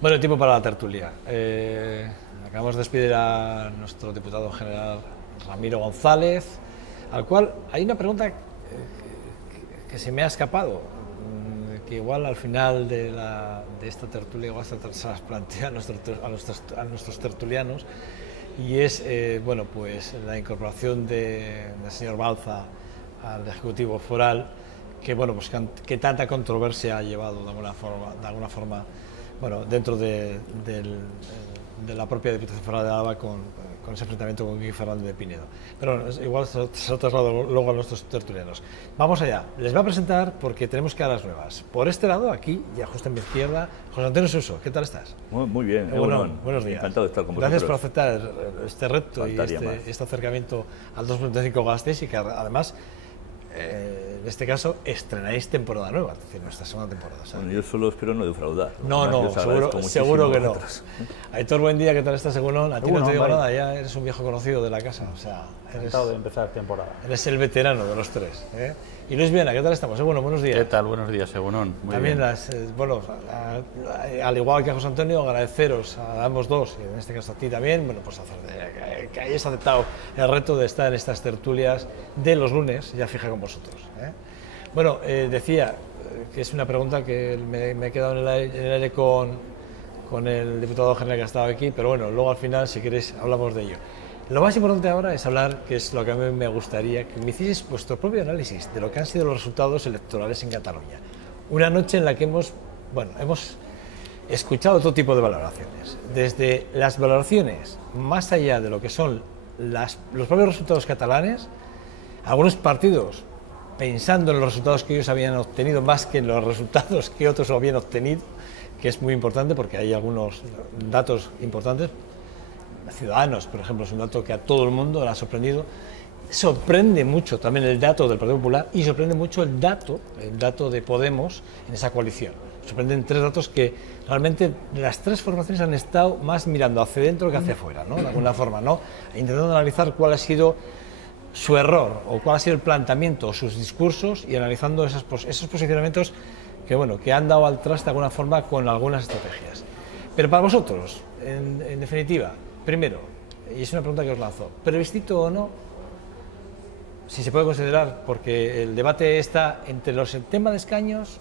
Bueno, tiempo para la tertulia. Acabamos de despedir a nuestro diputado general Ramiro González, al cual hay una pregunta que se me ha escapado, que igual al final de esta tertulia igual se las plantea a nuestros tertulianos, y es bueno, pues la incorporación del señor Balza al Ejecutivo Foral, que bueno, pues que tanta controversia ha llevado de alguna forma, bueno, dentro de la propia Diputación Foral de Álava con ese enfrentamiento con Quique Fernández de Pinedo. Pero bueno, igual se lo traslado luego a nuestros tertulianos. Vamos allá, les voy a presentar porque tenemos que dar las nuevas. Por este lado, aquí, ya justo a mi izquierda, José Antonio Suso. ¿Qué tal estás? Muy bien, buenos días. Encantado de estar con vosotros. Gracias por aceptar este reto y este acercamiento al 2.5 Gasteiz, y que además, en este caso, estrenáis temporada nueva, es decir, nuestra segunda temporada. ¿Sabes? Bueno, yo solo espero no defraudar. No, seguro que no. Aitor, buen día, ¿qué tal estás, Egunon? A ti no te digo nada, ya eres un viejo conocido de la casa. O sea, encantado de empezar temporada. Eres el veterano de los tres, ¿eh? Y Luis Viana, ¿qué tal estamos? Egunon, buenos días. ¿Qué tal? Buenos días, Egunon. También, bueno, al igual que a José Antonio, agradeceros a ambos dos, y en este caso a ti también, bueno, pues que hayáis aceptado el reto de estar en estas tertulias de los lunes, ya fija con vosotros, ¿eh? Bueno, decía que es una pregunta que me he quedado en el aire con el diputado general que ha estado aquí, pero bueno, luego al final, si queréis, hablamos de ello. Lo más importante ahora es hablar, que es lo que a mí me gustaría, que me hicieseis vuestro propio análisis de lo que han sido los resultados electorales en Cataluña. Una noche en la que hemos escuchado todo tipo de valoraciones, desde las valoraciones más allá de lo que son los propios resultados catalanes, algunos partidos pensando en los resultados que ellos habían obtenido más que en los resultados que otros habían obtenido, que es muy importante porque hay algunos datos importantes. Ciudadanos, por ejemplo, es un dato que a todo el mundo le ha sorprendido. Sorprende mucho también el dato del Partido Popular y sorprende mucho el dato de Podemos en esa coalición. Sorprenden tres datos que realmente las tres formaciones han estado más mirando hacia dentro que hacia afuera, ¿no? De alguna forma, ¿no? Intentando analizar cuál ha sido su error o cuál ha sido el planteamiento o sus discursos, y analizando esos posicionamientos que han dado al traste de alguna forma con algunas estrategias. Pero para vosotros, en definitiva, primero, y es una pregunta que os lanzo, ¿plebiscito o no? Si se puede considerar, porque el debate está entre el tema de escaños,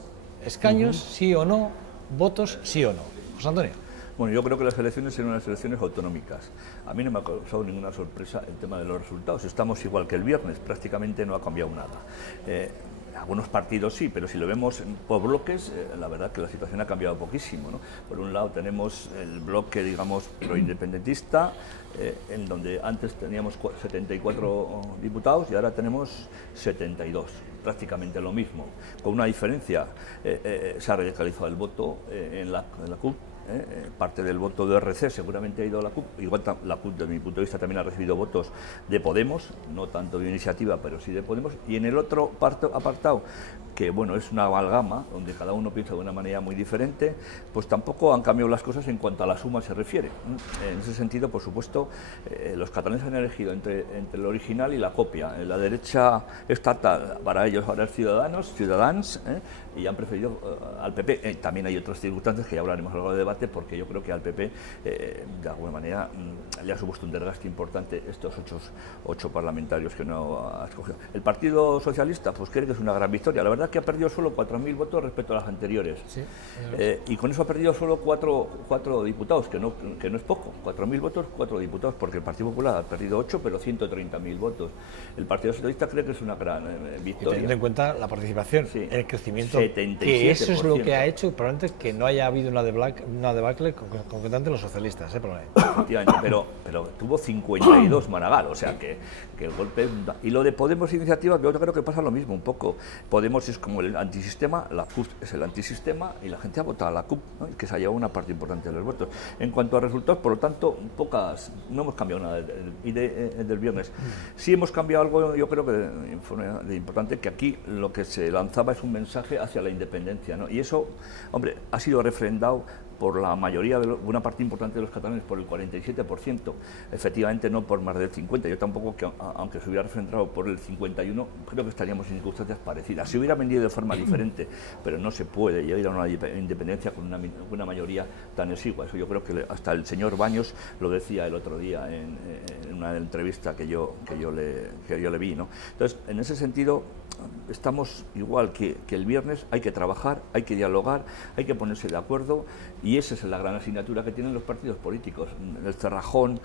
sí o no, votos, sí o no. José Antonio. Bueno, yo creo que las elecciones serán unas elecciones autonómicas. A mí no me ha causado ninguna sorpresa el tema de los resultados. Estamos igual que el viernes, prácticamente no ha cambiado nada. Algunos partidos sí, pero si lo vemos por bloques, la verdad que la situación ha cambiado poquísimo, ¿no? Por un lado tenemos el bloque, digamos, proindependentista, en donde antes teníamos 74 diputados y ahora tenemos 72, prácticamente lo mismo, con una diferencia. Se ha radicalizado el voto en la CUP. Parte del voto de RC seguramente ha ido a la CUP, igual la CUP desde mi punto de vista también ha recibido votos de Podemos, no tanto de Iniciativa, pero sí de Podemos, y en el otro apartado, que bueno, es una amalgama, donde cada uno piensa de una manera muy diferente, pues tampoco han cambiado las cosas en cuanto a la suma se refiere. En ese sentido, por supuesto, los catalanes han elegido entre el original y la copia. La derecha estatal, para ellos ahora es Ciudadans, y han preferido al PP. También hay otras circunstancias que ya hablaremos a lo largo del debate, porque yo creo que al PP, de alguna manera, le ha supuesto un desgaste importante estos ocho parlamentarios que no ha escogido. El Partido Socialista, pues cree que es una gran victoria. La verdad que ha perdido solo 4.000 votos respecto a las anteriores. Sí, y con eso ha perdido solo cuatro diputados, que no es poco. 4.000 votos, 4 diputados, porque el Partido Popular ha perdido 8, pero 130.000 votos. El Partido Socialista cree que es una gran victoria. Y teniendo en cuenta la participación, sí, el crecimiento, 77%. Que eso es lo que ha hecho probablemente que no haya habido una debacle concretamente los socialistas, Efectivamente, pero tuvo 52 Maragall, o sea que el golpe... Y lo de Podemos Iniciativa, yo creo que pasa lo mismo un poco. Podemos es como el antisistema, la CUP es el antisistema, y la gente ha votado a la CUP, ¿no? Que se ha llevado una parte importante de los votos. En cuanto a resultados, por lo tanto, no hemos cambiado nada del viernes. Sí hemos cambiado algo, yo creo que de importante, que aquí lo que se lanzaba es un mensaje hacia la independencia, ¿no? Y eso, hombre, ha sido refrendado por la mayoría, una parte importante de los catalanes, por el 47%, efectivamente no por más del 50%. Yo tampoco, aunque se hubiera referendado por el 51%, creo que estaríamos en circunstancias parecidas. Se hubiera vendido de forma diferente, pero no se puede llegar a una independencia con una mayoría tan exigua. Eso yo creo que hasta el señor Baños lo decía el otro día en una entrevista que yo le vi, ¿no? Entonces, en ese sentido, estamos igual que el viernes. Hay que trabajar, hay que dialogar, hay que ponerse de acuerdo, y esa es la gran asignatura que tienen los partidos políticos. El cerrajón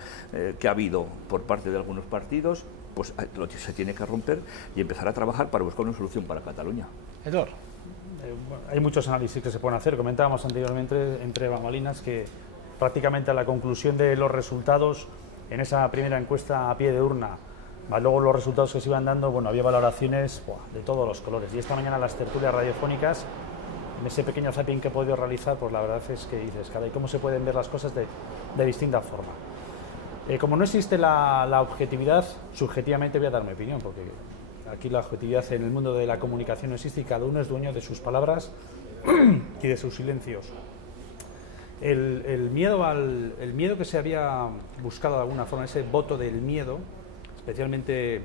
que ha habido por parte de algunos partidos, pues se tiene que romper y empezar a trabajar para buscar una solución para Cataluña. Eduardo. Hay muchos análisis que se pueden hacer. Comentábamos anteriormente, entre bambalinas, que prácticamente a la conclusión de los resultados en esa primera encuesta a pie de urna, más luego los resultados que se iban dando, bueno, había valoraciones de todos los colores. Y esta mañana las tertulias radiofónicas, en ese pequeño zapping que he podido realizar, pues la verdad es que dices, caray, cómo se pueden ver las cosas de distinta forma. Como no existe la objetividad, subjetivamente voy a dar mi opinión, porque aquí la objetividad en el mundo de la comunicación no existe y cada uno es dueño de sus palabras y de sus silencios. El miedo que se había buscado de alguna forma, ese voto del miedo, especialmente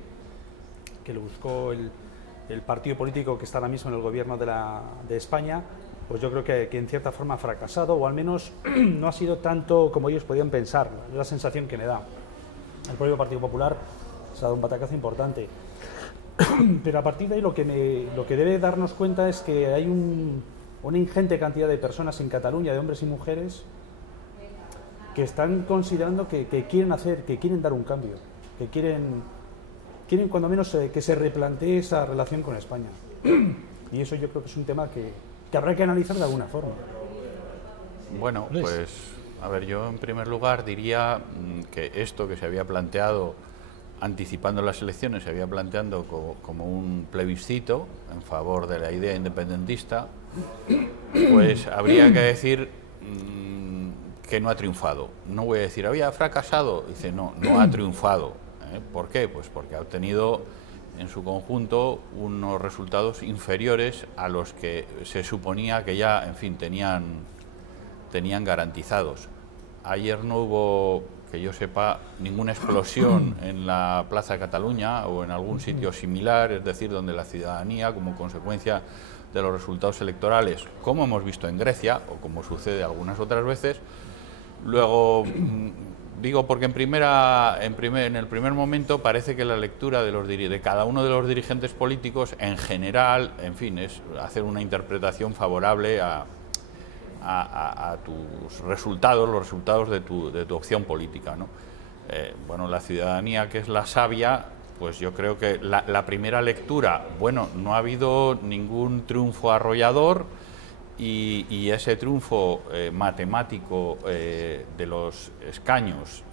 que lo buscó el partido político que está ahora mismo en el gobierno de España, pues yo creo que en cierta forma ha fracasado, o al menos no ha sido tanto como ellos podían pensar. Es la sensación que me da. El propio Partido Popular se ha dado un batacazo importante. Pero a partir de ahí lo que debe darnos cuenta es que hay una ingente cantidad de personas en Cataluña, de hombres y mujeres, que están considerando que quieren dar un cambio, que quieren cuando menos que se replantee esa relación con España. Y eso yo creo que es un tema que habrá que analizar de alguna forma. Bueno, pues a ver, yo en primer lugar diría que esto que se había planteado anticipando las elecciones, se había planteado como un plebiscito en favor de la idea independentista, pues habría que decir que no ha triunfado. No voy a decir, había fracasado, dice, no ha triunfado. ¿Por qué? Pues porque ha obtenido en su conjunto unos resultados inferiores a los que se suponía que ya, en fin, tenían garantizados. Ayer no hubo, que yo sepa, ninguna explosión en la Plaza de Cataluña o en algún sitio similar, es decir, donde la ciudadanía, como consecuencia de los resultados electorales, como hemos visto en Grecia o como sucede algunas otras veces, luego digo porque en el primer momento parece que la lectura de cada uno de los dirigentes políticos en general, en fin, es hacer una interpretación favorable a tus resultados, los resultados de tu opción política, ¿no? Bueno, la ciudadanía, que es la sabia, pues yo creo que la primera lectura, bueno, no ha habido ningún triunfo arrollador y ese triunfo matemático de los escaños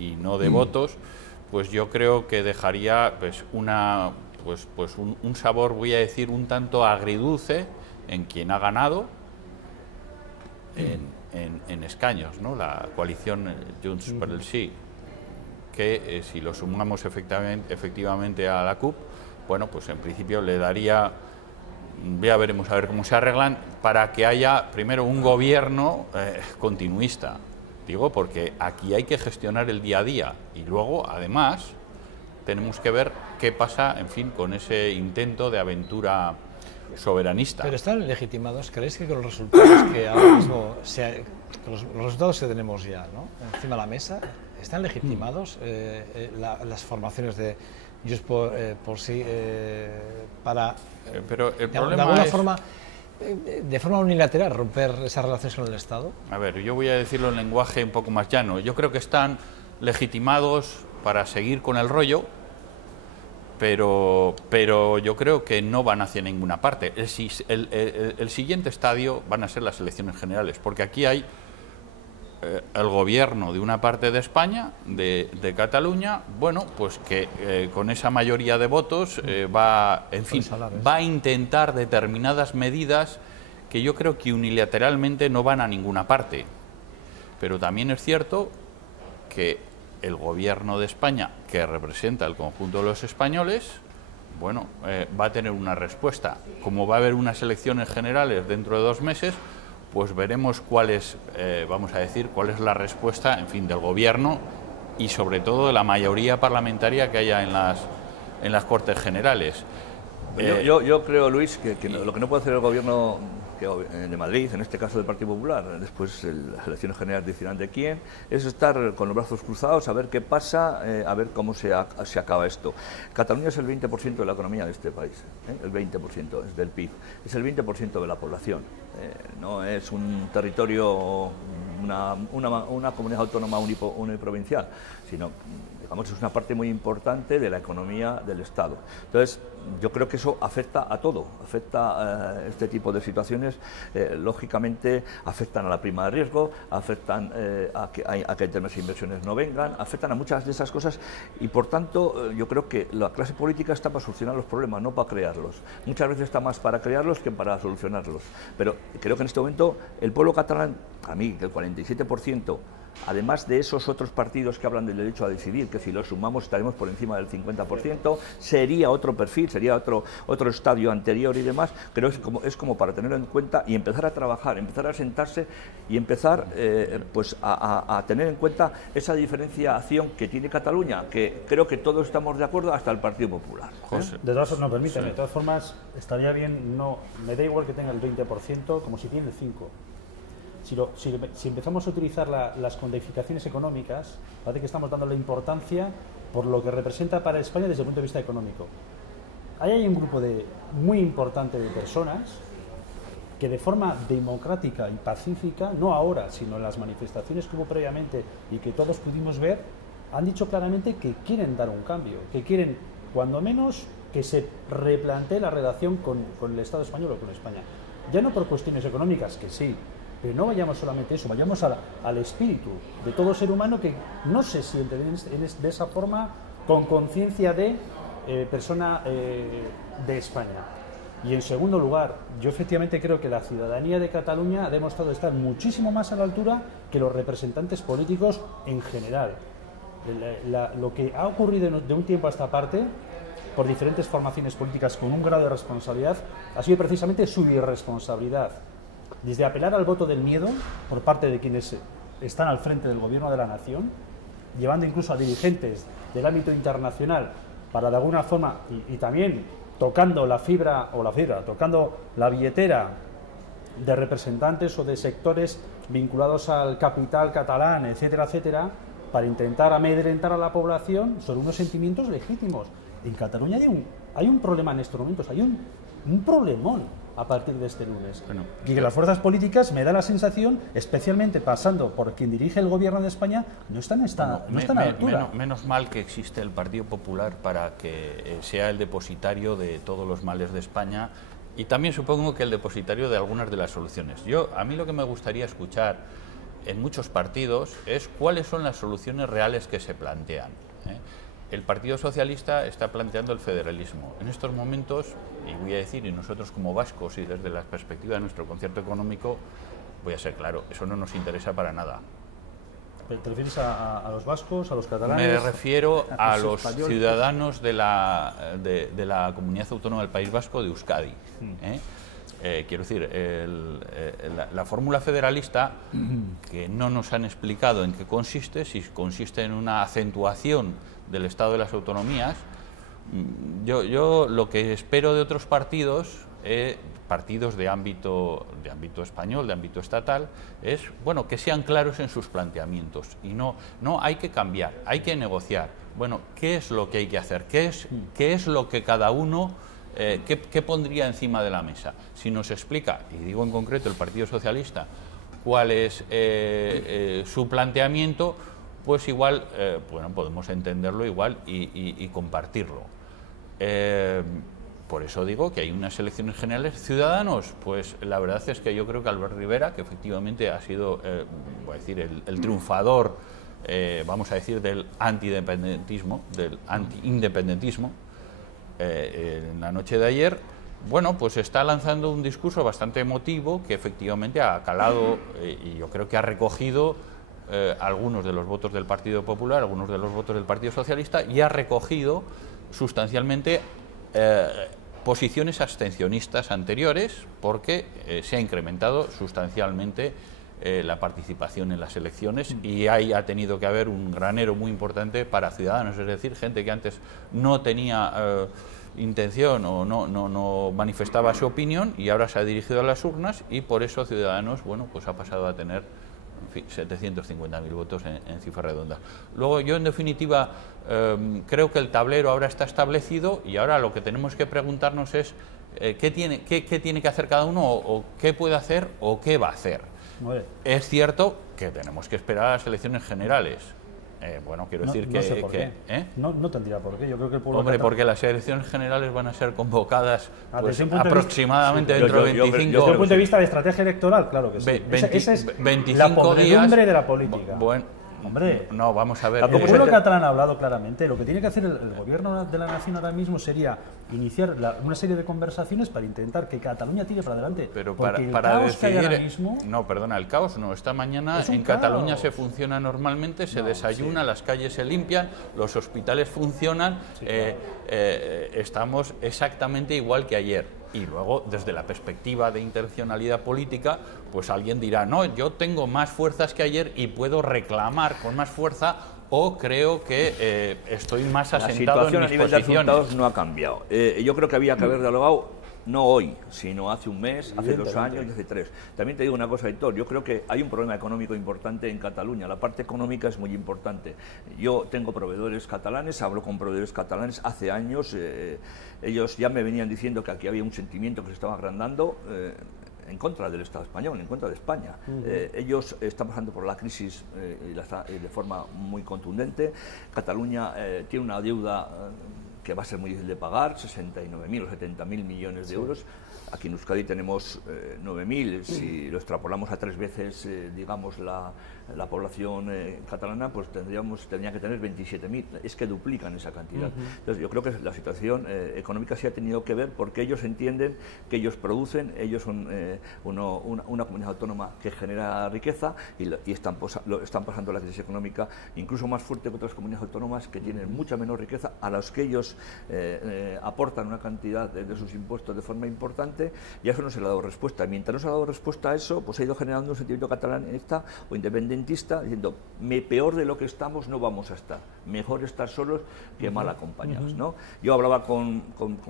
y no de votos, pues yo creo que dejaría pues un sabor, voy a decir, un tanto agridulce en quien ha ganado en escaños, ¿no? La coalición Junts per el Sí, que si lo sumamos efectivamente a la CUP, bueno, pues en principio le daría, ya veremos a ver cómo se arreglan, para que haya primero un gobierno continuista. Digo, porque aquí hay que gestionar el día a día y luego, además, tenemos que ver qué pasa, en fin, con ese intento de aventura soberanista. Pero están legitimados. ¿Creéis que con los resultados que ahora mismo los resultados que tenemos ya, ¿no?, encima de la mesa, están legitimados las formaciones de Junts por Sí para pero el problema de alguna es, forma de forma unilateral romper esas relaciones con el Estado? A ver, yo voy a decirlo en lenguaje un poco más llano. Yo creo que están legitimados para seguir con el rollo, pero yo creo que no van hacia ninguna parte. El siguiente estadio van a ser las elecciones generales, porque aquí hay el gobierno de una parte de España, de Cataluña, bueno, pues que con esa mayoría de votos va a intentar determinadas medidas que yo creo que unilateralmente no van a ninguna parte. Pero también es cierto que el gobierno de España, que representa el conjunto de los españoles, bueno, va a tener una respuesta. Como va a haber unas elecciones generales dentro de 2 meses, pues veremos cuál es, vamos a decir, cuál es la respuesta, en fin, del Gobierno y sobre todo de la mayoría parlamentaria que haya en las Cortes Generales. Yo creo, Luis, que lo que no puede hacer el Gobierno de Madrid, en este caso del Partido Popular, después las elecciones generales decidirán de quién, es estar con los brazos cruzados, a ver qué pasa, a ver cómo se acaba esto. Cataluña es el 20% de la economía de este país, el 20% es del PIB, es el 20% de la población, no es un territorio, una comunidad autónoma uniprovincial, sino, digamos, es una parte muy importante de la economía del Estado. Entonces, yo creo que eso afecta a todo, afecta a este tipo de situaciones, lógicamente afectan a la prima de riesgo, afectan a que temas de inversiones no vengan, afectan a muchas de esas cosas y por tanto yo creo que la clase política está para solucionar los problemas, no para crearlos. Muchas veces está más para crearlos que para solucionarlos, pero creo que en este momento el pueblo catalán, a mí, que el 47%, además de esos otros partidos que hablan del derecho a decidir, que si lo sumamos estaremos por encima del 50%, sería otro perfil, sería otro estadio anterior y demás, pero es como para tenerlo en cuenta y empezar a trabajar, empezar a sentarse y empezar pues a tener en cuenta esa diferenciación que tiene Cataluña, que creo que todos estamos de acuerdo, hasta el Partido Popular. De todas formas, no, permíteme, sí. De todas formas, estaría bien, no, me da igual que tenga el 20% como si tiene el 5%. Si empezamos a utilizar las codificaciones económicas, parece que estamos dando la importancia por lo que representa para España desde el punto de vista económico. Ahí hay un grupo muy importante de personas que de forma democrática y pacífica, no ahora, sino en las manifestaciones que hubo previamente y que todos pudimos ver, han dicho claramente que quieren dar un cambio, que quieren, cuando menos, que se replantee la relación con el Estado español o con España. Ya no por cuestiones económicas, que sí, pero no vayamos solamente a eso, vayamos al espíritu de todo ser humano que no se siente de esa forma con conciencia de persona de España. Y en segundo lugar, yo efectivamente creo que la ciudadanía de Cataluña ha demostrado estar muchísimo más a la altura que los representantes políticos en general. Lo que ha ocurrido de un tiempo a esta parte, por diferentes formaciones políticas con un grado de responsabilidad, ha sido precisamente su irresponsabilidad. Desde apelar al voto del miedo por parte de quienes están al frente del gobierno de la nación, llevando incluso a dirigentes del ámbito internacional para de alguna forma, y también tocando tocando la billetera de representantes o de sectores vinculados al capital catalán, etcétera, etcétera, para intentar amedrentar a la población sobre unos sentimientos legítimos. En Cataluña hay un problema en estos momentos, hay un problemón a partir de este lunes. Bueno, y que las fuerzas políticas, me da la sensación, especialmente pasando por quien dirige el gobierno de España, no están a la altura. Menos mal que existe el Partido Popular para que sea el depositario de todos los males de España y también supongo que el depositario de algunas de las soluciones. A mí lo que me gustaría escuchar en muchos partidos es cuáles son las soluciones reales que se plantean. El Partido Socialista está planteando el federalismo. En estos momentos, y voy a decir, y nosotros como vascos y desde la perspectiva de nuestro concierto económico, voy a ser claro, eso no nos interesa para nada. ¿Te refieres a los vascos, a los catalanes? Me refiero a los ciudadanos de la Comunidad Autónoma del País Vasco, de Euskadi. Quiero decir, la fórmula federalista, que no nos han explicado en qué consiste, si consiste en una acentuación del Estado de las autonomías, yo lo que espero de otros partidos, partidos de ámbito español, de ámbito estatal, es bueno que sean claros en sus planteamientos y no hay que cambiar, hay que negociar. Bueno, ¿qué es lo que hay que hacer? ¿Qué es lo que cada uno ¿qué pondría encima de la mesa? Si nos explica, y digo en concreto el Partido Socialista, cuál es su planteamiento, pues igual, bueno, podemos entenderlo igual y compartirlo. Por eso digo que hay unas elecciones generales. Ciudadanos, pues la verdad es que yo creo que Albert Rivera, que efectivamente ha sido, voy a decir, el triunfador, vamos a decir, del antiindependentismo, en la noche de ayer, bueno, pues está lanzando un discurso bastante emotivo que efectivamente ha calado y yo creo que ha recogido algunos de los votos del Partido Popular, algunos de los votos del Partido Socialista y ha recogido sustancialmente posiciones abstencionistas anteriores, porque se ha incrementado sustancialmente la participación en las elecciones, y ahí ha tenido que haber un granero muy importante para Ciudadanos, es decir, gente que antes no tenía intención o no manifestaba su opinión, y ahora se ha dirigido a las urnas, y por eso Ciudadanos, bueno, pues ha pasado a tener, en fin, 750.000 votos en cifra redonda. Luego, yo en definitiva creo que el tablero ahora está establecido, y ahora lo que tenemos que preguntarnos es qué tiene que hacer cada uno, o qué puede hacer o qué va a hacer. Es cierto que tenemos que esperar a las elecciones generales. Bueno, quiero decir que... No sé por qué. No tendría por qué. Yo creo que el pueblo... Hombre, porque las elecciones generales van a ser convocadas pues, aproximadamente dentro de 25... Desde un punto de vista de estrategia electoral, claro que sí. Esa es 25 la podredumbre días, de la política. Bueno, hombre, no, vamos a ver... El pueblo catalán ha hablado claramente. Lo que tiene que hacer el gobierno de la nación ahora mismo sería iniciar una serie de conversaciones para intentar que Cataluña tire para adelante. Pero para decidir... que hay ahora mismo, no, perdona, el caos no. Esta mañana en Cataluña se funciona normalmente, se desayuna, las calles se limpian, los hospitales funcionan, estamos exactamente igual que ayer. Y luego, desde la perspectiva de intencionalidad política, pues alguien dirá, no, yo tengo más fuerzas que ayer y puedo reclamar con más fuerza, o creo que estoy más asentado en mis posiciones. La situación a nivel de resultados no ha cambiado. Yo creo que había que haber dialogado, no hoy, sino hace un mes, hace 2 años y hace 3. También te digo una cosa, Héctor, yo creo que hay un problema económico importante en Cataluña. La parte económica es muy importante. Yo tengo proveedores catalanes, hablo con proveedores catalanes hace años. Ellos ya me venían diciendo que aquí había un sentimiento que se estaba agrandando en contra del Estado español, en contra de España. Ellos están pasando por la crisis de forma muy contundente. Cataluña tiene una deuda que va a ser muy difícil de pagar, 69.000 o 70.000 millones de euros. Aquí en Euskadi tenemos 9.000, si lo extrapolamos a 3 veces, digamos, la población catalana, pues tendría que tener 27.000, es que duplican esa cantidad. Entonces yo creo que la situación económica sí ha tenido que ver, porque ellos entienden que ellos producen, ellos son una comunidad autónoma que genera riqueza, y están pasando la crisis económica incluso más fuerte que otras comunidades autónomas que tienen mucha menor riqueza, a las que ellos aportan una cantidad de sus impuestos de forma importante, y a eso no se le ha dado respuesta. Mientras no se le ha dado respuesta a eso, pues ha ido generando un sentimiento catalanista o independentista, diciendo, peor de lo que estamos no vamos a estar, mejor estar solos que mal acompañados, ¿no? Yo hablaba con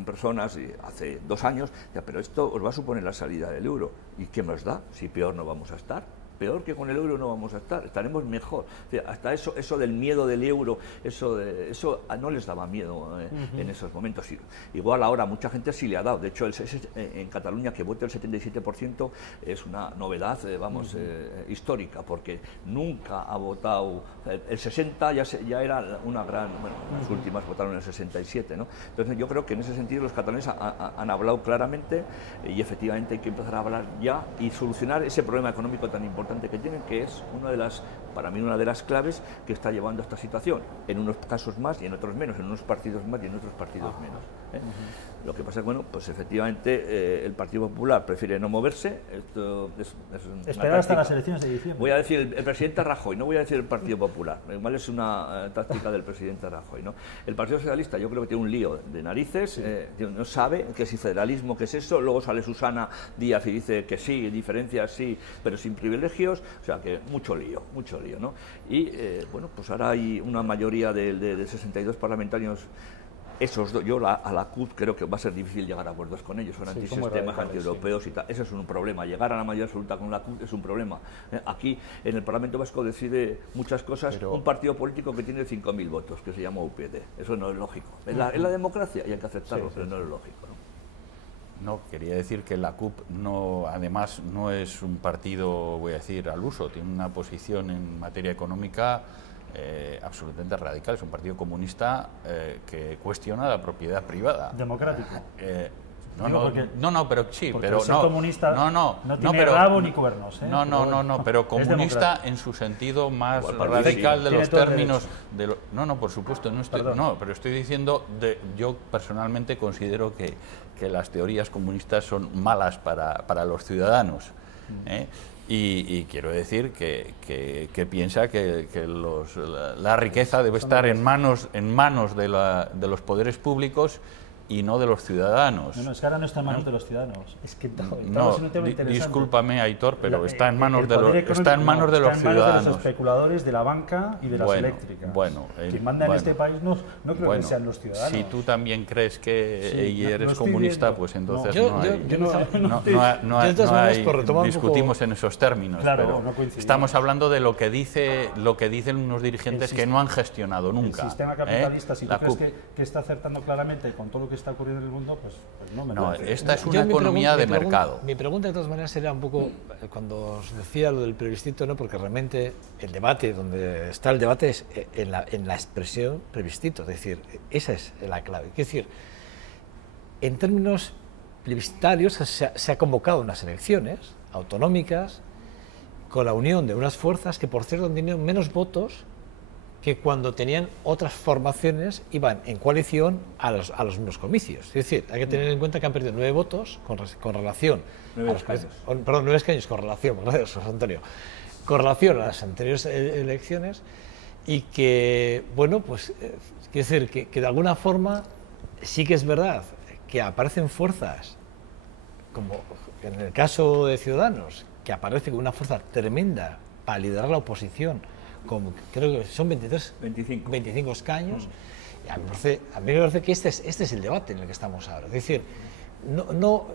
personas hace 2 años, pero esto os va a suponer la salida del euro, ¿y qué más da si peor no vamos a estar? Peor que con el euro no vamos a estar, estaremos mejor. O sea, hasta eso del miedo del euro, eso no les daba miedo en esos momentos. Igual ahora mucha gente sí le ha dado. De hecho, en Cataluña que vote el 77% es una novedad, histórica, porque nunca ha votado. El 60 ya era una gran. Bueno, las últimas votaron el 67, ¿no? Entonces yo creo que en ese sentido los catalanes han hablado claramente, y efectivamente hay que empezar a hablar ya y solucionar ese problema económico tan importante que tienen, que es para mí una de las claves que está llevando a esta situación, en unos casos más y en otros menos, en unos partidos más y en otros partidos menos. Lo que pasa es que, bueno, pues efectivamente el Partido Popular prefiere no moverse. Esto esperar hasta las elecciones de diciembre. Voy a decir el presidente Rajoy, no voy a decir el Partido Popular, igual es una táctica del presidente Rajoy, ¿no? El Partido Socialista yo creo que tiene un lío de narices, no sabe qué es federalismo, qué es eso. Luego sale Susana Díaz y dice que sí, diferencias sí, pero sin privilegios. O sea que mucho lío, ¿no? Y bueno, pues ahora hay una mayoría de 62 parlamentarios. A la CUP creo que va a ser difícil llegar a acuerdos con ellos, son antisistemas, antieuropeos y tal. Ese es un problema, llegar a la mayoría absoluta con la CUP es un problema. Aquí en el Parlamento Vasco decide muchas cosas un partido político que tiene 5.000 votos, que se llama UPyD. Eso no es lógico. Es la democracia y hay que aceptarlo, pero no es lógico, ¿no? No, quería decir que la CUP además no es un partido, voy a decir, al uso, tiene una posición en materia económica absolutamente radical. Es un partido comunista que cuestiona la propiedad privada. Democrático. Pero sí, pero no. Comunista no tiene rabo ni cuernos. Pero comunista en su sentido más radical de los términos. Por supuesto, pero estoy diciendo, yo personalmente considero que las teorías comunistas son malas para los ciudadanos. Y quiero decir que piensa que la riqueza debe estar en manos de los poderes públicos, y no de los ciudadanos. No, es que ahora no está en manos de los ciudadanos. Es que estamos en un tema interesante. Discúlpame, Aitor, pero está en manos de los ciudadanos. Está en manos de los especuladores, de la banca y de las eléctricas. Quien manda en este país no creo que sean los ciudadanos. Si tú también crees que eres comunista, pues entonces discutimos en esos términos. Claro, pero estamos hablando de lo que dicen unos dirigentes que no han gestionado nunca. El sistema capitalista, si tú crees que está acertando claramente con todo lo que está ocurriendo en el mundo, pues no me parece. Esta es una economía de mercado. Mi pregunta, de todas maneras, era un poco, cuando os decía lo del plebiscito, ¿no? Porque realmente el debate, donde está el debate, es en la expresión plebiscito, es decir, esa es la clave. Es decir, en términos plebiscitarios se ha convocado unas elecciones autonómicas con la unión de unas fuerzas que, por cierto, han tenido menos votos que cuando tenían otras formaciones, iban en coalición a los mismos comicios. Es decir, hay que tener en cuenta que han perdido 9 votos con relación a los escaños. Perdón, 9 escaños con relación, gracias, Antonio, con relación a las anteriores elecciones, y que, bueno, pues, quiero decir que de alguna forma sí que es verdad que aparecen fuerzas, como en el caso de Ciudadanos, que aparece con una fuerza tremenda para liderar la oposición, como creo que son 25 escaños. A mí me parece que este es el debate en el que estamos ahora. Es decir, yo no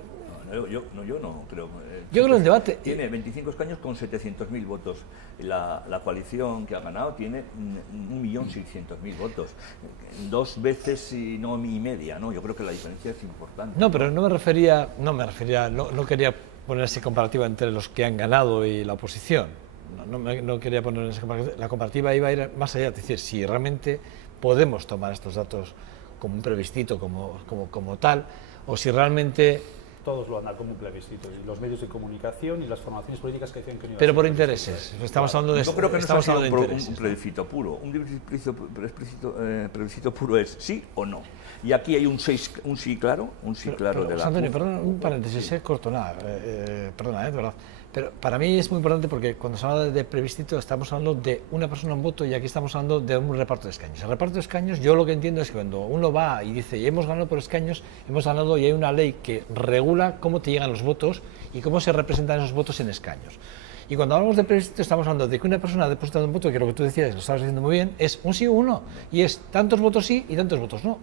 creo. Yo creo que el debate tiene 25 escaños con 700.000 votos. La coalición que ha ganado tiene 1.600.000 votos. 2 veces y no y media, ¿no? Yo creo que la diferencia es importante. No, pero no quería poner esa comparativa entre los que han ganado y la oposición. No quería poner esa comparativa. La comparativa iba a ir más allá, es decir, si realmente podemos tomar estos datos como un plebiscito, como tal, o si realmente... Todos lo andan como un plebiscito, y los medios de comunicación y las formaciones políticas que decían que no iba a ser. Pero por intereses, estamos hablando de... Yo creo que no estamos hablando de un plebiscito puro. Un plebiscito puro es sí o no. Y aquí hay un sí claro, de la... Antonio, perdón, un paréntesis, corto, nada, perdona, de verdad. Pero para mí es muy importante porque cuando se habla de plebiscito estamos hablando de una persona, un voto, y aquí estamos hablando de un reparto de escaños. El reparto de escaños, yo lo que entiendo es que cuando uno va y dice, y hemos ganado por escaños, hemos ganado, y hay una ley que regula cómo te llegan los votos y cómo se representan esos votos en escaños. Y cuando hablamos de plebiscito estamos hablando de que una persona ha depositado un voto, que lo que tú decías, lo estabas diciendo muy bien, es un sí o un no, y es tantos votos sí y tantos votos no.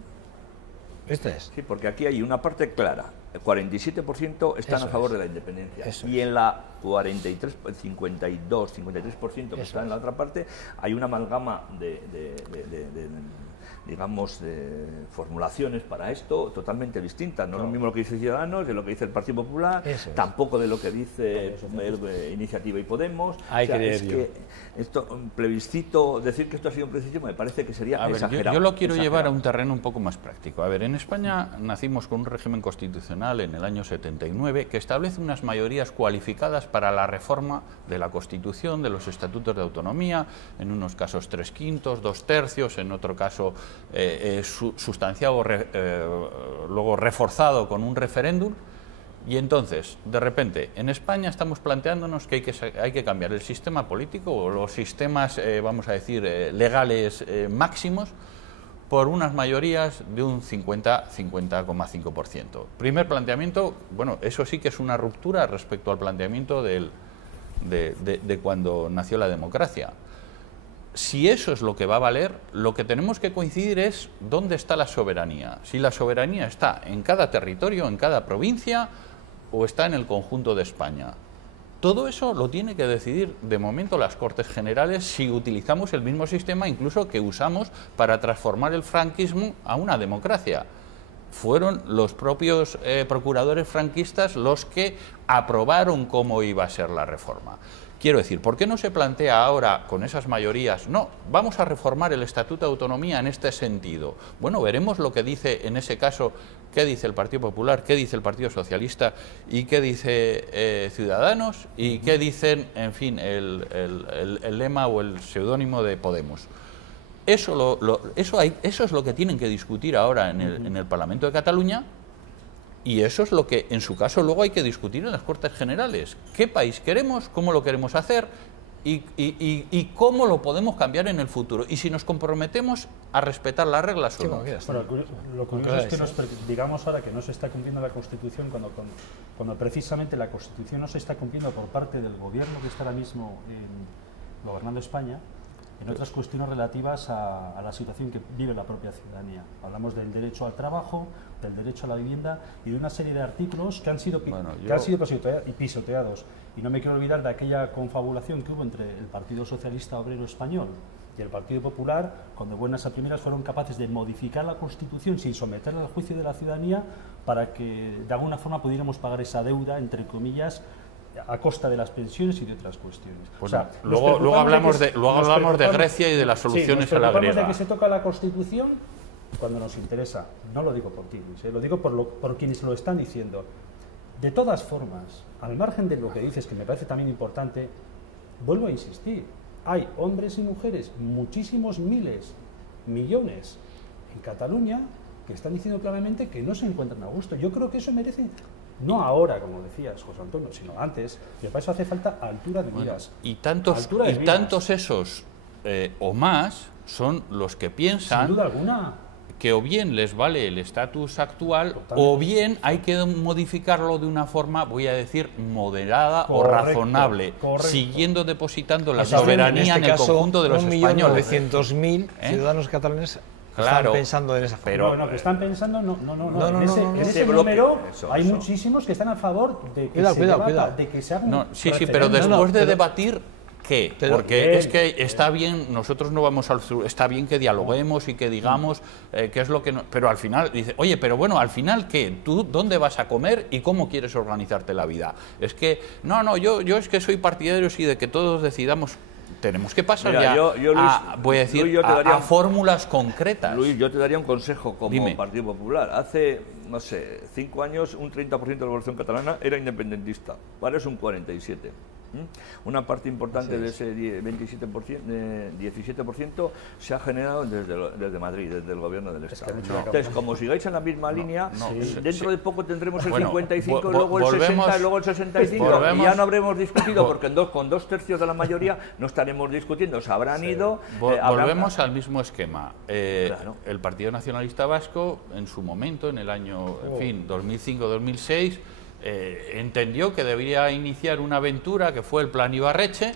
Esta es. Sí, porque aquí hay una parte clara. El 47% están a favor de la independencia. Y en la 53% que está en la otra parte, hay una amalgama de formulaciones para esto totalmente distintas. No es lo mismo lo que dice Ciudadanos, de lo que dice el Partido Popular, tampoco de lo que dice Iniciativa y Podemos. Un plebiscito, decir que esto ha sido un plebiscito me parece que sería exagerado. Yo lo quiero llevar a un terreno un poco más práctico. A ver, en España nacimos con un régimen constitucional en el año 79 que establece unas mayorías cualificadas para la reforma de la Constitución, de los estatutos de autonomía, en unos casos 3/5, 2/3, en otro caso sustanciado, luego reforzado con un referéndum. Y entonces, de repente, en España estamos planteándonos que hay que cambiar el sistema político o los sistemas, vamos a decir, legales máximos por unas mayorías de un 50,5%. Primer planteamiento, bueno, eso sí que es una ruptura respecto al planteamiento de cuando nació la democracia. Si eso es lo que va a valer, lo que tenemos que coincidir es dónde está la soberanía. Si la soberanía está en cada territorio, en cada provincia, o está en el conjunto de España. Todo eso lo tiene que decidir de momento las Cortes Generales si utilizamos el mismo sistema incluso que usamos para transformar el franquismo a una democracia. Fueron los propios procuradores franquistas los que aprobaron cómo iba a ser la reforma. Quiero decir, ¿por qué no se plantea ahora con esas mayorías? No, vamos a reformar el Estatuto de Autonomía en este sentido. Bueno, veremos lo que dice en ese caso, qué dice el Partido Popular, qué dice el Partido Socialista y qué dice Ciudadanos y qué dicen, en fin, el lema o el seudónimo de Podemos. Eso es lo que tienen que discutir ahora en el Parlamento de Cataluña. Y eso es lo que, en su caso, luego hay que discutir en las Cortes Generales. ¿Qué país queremos? ¿Cómo lo queremos hacer? y cómo lo podemos cambiar en el futuro. Y si nos comprometemos a respetar las reglas o no. Bueno, lo curioso es que digamos ahora que no se está cumpliendo la Constitución cuando precisamente la Constitución no se está cumpliendo por parte del gobierno que está ahora mismo gobernando España, en otras cuestiones relativas a la situación que vive la propia ciudadanía. Hablamos del derecho al trabajo, del derecho a la vivienda y de una serie de artículos que han sido pisoteados. Y no me quiero olvidar de aquella confabulación que hubo entre el Partido Socialista Obrero Español y el Partido Popular, cuando buenas a primeras fueron capaces de modificar la Constitución sin someterla al juicio de la ciudadanía para que de alguna forma pudiéramos pagar esa deuda, entre comillas, a costa de las pensiones y de otras cuestiones. Bueno, o sea, luego hablamos de Grecia y de las soluciones a la griega. De que se toca la Constitución cuando nos interesa. No lo digo por ti, Luis, lo digo por quienes lo están diciendo. De todas formas, al margen de lo que dices, que me parece también importante, vuelvo a insistir, hay hombres y mujeres, muchísimos miles, millones, en Cataluña, que están diciendo claramente que no se encuentran a gusto. Yo creo que eso merece, no ahora, como decías, José Antonio, sino antes, y para eso hace falta altura de miras. Y tantos esos o más son los que piensan, sin duda alguna, que o bien les vale el estatus actual, o bien hay que modificarlo de una forma, voy a decir, moderada o razonable, siguiendo depositando la soberanía en el conjunto de los españoles. 1.900.000 ciudadanos catalanes están pensando en esa forma. Pero no, que están pensando, en ese número hay muchísimos que están a favor de que de que se haga un sí, pero después de debatir, ¿qué? Porque es que está bien, nosotros no vamos al sur, está bien que dialoguemos y que digamos qué es lo que... pero al final dice, oye, pero bueno, al final, ¿qué? ¿Tú dónde vas a comer y cómo quieres organizarte la vida? Es que, yo es que soy partidario sí de que todos decidamos. Tenemos que pasar a fórmulas concretas. Luis, yo te daría un consejo como Partido Popular. Hace, no sé, 5 años, un 30% de la población catalana era independentista. Ahora es un 47%. Una parte importante de ese 17% se ha generado desde Madrid, desde el gobierno del Estado. Entonces, como sigáis en la misma línea, dentro de poco tendremos el 55, luego el 60, luego el 65, y ya no habremos discutido, porque con 2 tercios de la mayoría no estaremos discutiendo, se habrán ido... Volvemos al mismo esquema. El Partido Nacionalista Vasco, en su momento, en el año 2005-2006, entendió que debería iniciar una aventura que fue el Plan Ibarretxe,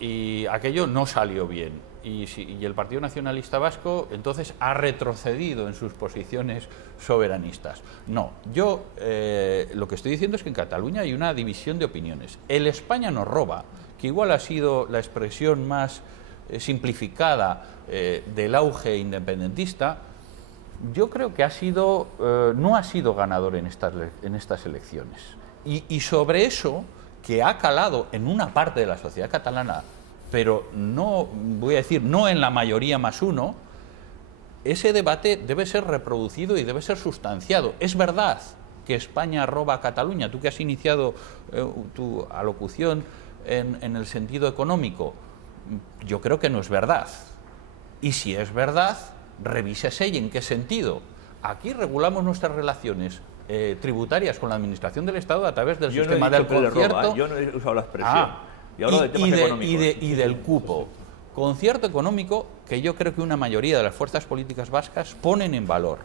y aquello no salió bien. Y el Partido Nacionalista Vasco entonces ha retrocedido en sus posiciones soberanistas. No, yo lo que estoy diciendo es que en Cataluña hay una división de opiniones. El España nos roba, que igual ha sido la expresión más simplificada del auge independentista. Yo creo que no ha sido ganador en estas elecciones. Y sobre eso, que ha calado en una parte de la sociedad catalana, pero no, voy a decir, no en la mayoría más uno, ese debate debe ser reproducido y debe ser sustanciado. Es verdad que España roba a Cataluña. Tú que has iniciado tu alocución en el sentido económico, yo creo que no es verdad. Y si es verdad, revísese y en qué sentido. Aquí regulamos nuestras relaciones tributarias con la administración del Estado a través del sistema del concierto. Yo no he usado la expresión. Y hablo de temas económicos. Y del cupo. Concierto económico que yo creo que una mayoría de las fuerzas políticas vascas ponen en valor.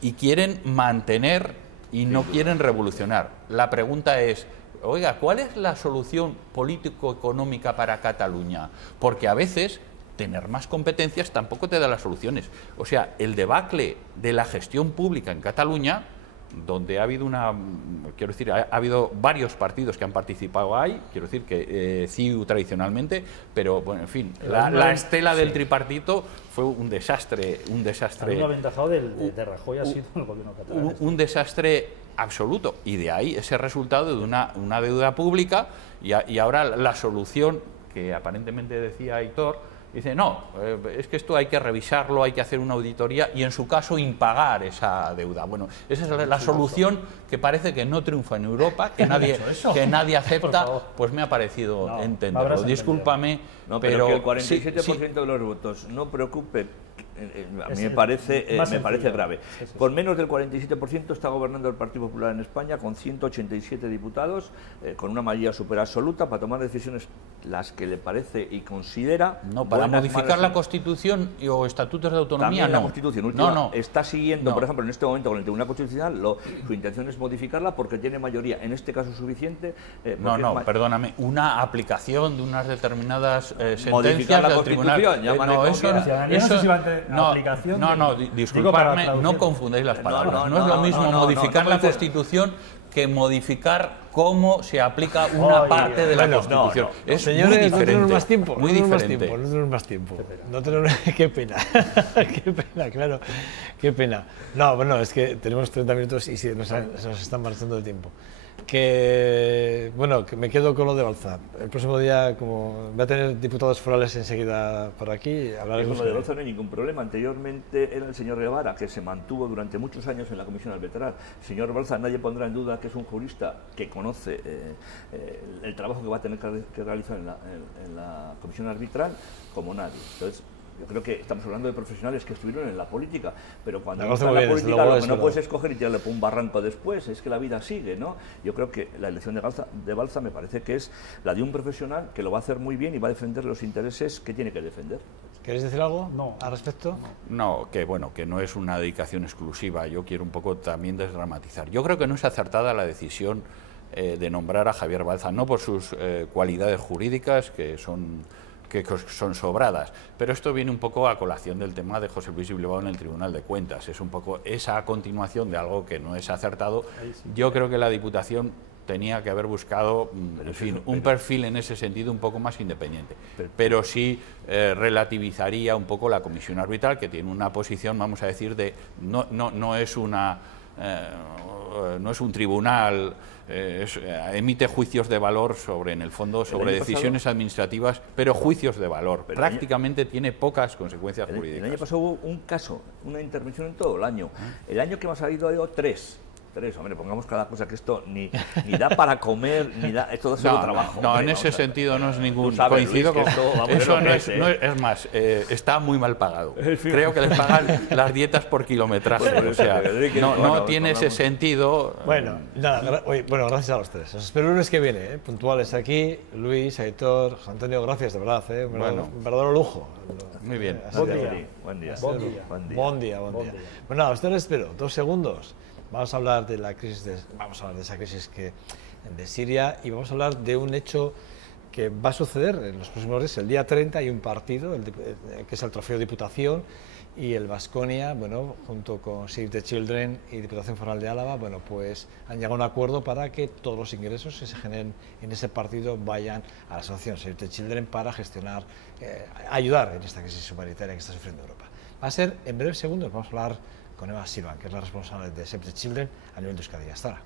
Y quieren mantener y no quieren revolucionar. La pregunta es, oiga, ¿cuál es la solución político-económica para Cataluña? Porque a veces tener más competencias tampoco te da las soluciones. O sea, el debacle de la gestión pública en Cataluña, donde ha habido ha habido varios partidos que han participado ahí, quiero decir que CiU tradicionalmente, pero bueno, en fin, la estela del tripartito fue un desastre. El aventajado de Rajoy ha sido el gobierno catalán. Un desastre absoluto, y de ahí ese resultado de una deuda pública, y ahora la solución que aparentemente decía Aitor, dice, no, es que esto hay que revisarlo, hay que hacer una auditoría y en su caso impagar esa deuda. Bueno, esa es la solución que parece que no triunfa en Europa, que nadie acepta, pues me ha parecido entenderlo. Discúlpame, pero que el 47% de los votos no preocupe a mí me parece grave. Con menos del 47% está gobernando el Partido Popular en España, con 187 diputados, con una mayoría súper absoluta para tomar decisiones las que le parece y considera. No, para modificar la Constitución o estatutos de autonomía, también no. La Constitución está siguiendo, por ejemplo, en este momento con el Tribunal Constitucional, su intención es modificarla porque tiene mayoría, en este caso suficiente. Perdóname, una aplicación de unas determinadas modificar sentencias del Tribunal. Disculpadme, no confundáis las palabras. No es lo mismo modificar la Constitución que modificar cómo se aplica una parte de la Constitución. Es señores, muy diferente. No tenemos más tiempo. Muy diferente. No tenemos más tiempo. Qué pena. Qué pena, claro. Qué pena. No, bueno, es que tenemos 30 minutos y se nos están marchando el tiempo. Que me quedo con lo de Balza. El próximo día, como voy a tener diputados forales enseguida por aquí, hablaremos. Con lo de Balza no hay ningún problema. Anteriormente era el señor Guevara, que se mantuvo durante muchos años en la Comisión Arbitral. El señor Balza, nadie pondrá en duda que es un jurista que conoce el trabajo que va a tener que realizar en la Comisión Arbitral como nadie. Entonces, yo creo que estamos hablando de profesionales que estuvieron en la política, pero cuando está en la política lo que no puedes escoger y tirarle por un barranco después, es que la vida sigue, ¿no? Yo creo que la elección de Balza me parece que es la de un profesional que lo va a hacer muy bien y va a defender los intereses que tiene que defender. ¿Queréis decir algo al respecto? No, que no es una dedicación exclusiva. Yo quiero un poco también desdramatizar. Yo creo que no es acertada la decisión de nombrar a Javier Balza, no por sus cualidades jurídicas, que son sobradas, pero esto viene un poco a colación del tema de José Luis Bilbao en el Tribunal de Cuentas. Es un poco esa continuación de algo que no es acertado. Yo creo que la Diputación tenía que haber buscado, un perfil en ese sentido un poco más independiente, pero sí relativizaría un poco la Comisión Arbitral, que tiene una posición, vamos a decir, de no es un tribunal, emite juicios de valor en el fondo, sobre decisiones administrativas, pero juicios de valor. Prácticamente tiene pocas consecuencias jurídicas. El año pasado hubo un caso, una intervención en todo el año. El año que más ha habido tres, hombre, pongamos cada cosa, que esto ni da para comer, ni da, esto es solo trabajo. No, hombre, en ese sentido no es ningún... Coincido con eso, es más, está muy mal pagado. Creo que les pagan las dietas por kilometraje, o sea, no tiene ese sentido. Bueno, gracias a los tres. Os espero el lunes que viene, puntuales aquí. Luis, Aitor, José Antonio, gracias de verdad, un verdadero lujo. Muy bien. Buen día. Bueno, a ustedes les espero, 2 segundos. Vamos a hablar de la crisis, de esa crisis de Siria, y vamos a hablar de un hecho que va a suceder en los próximos días. El día 30 hay un partido, que es el Trofeo Diputación, y el Baskonia, junto con Save the Children y Diputación Foral de Álava, pues han llegado a un acuerdo para que todos los ingresos que se generen en ese partido vayan a la asociación Save the Children para gestionar, ayudar en esta crisis humanitaria que está sufriendo Europa. Va a ser en breves segundos. Vamos a hablar con Eva Silva, que es la responsable de Save the Children a nivel de Euskadi. Hasta ahora.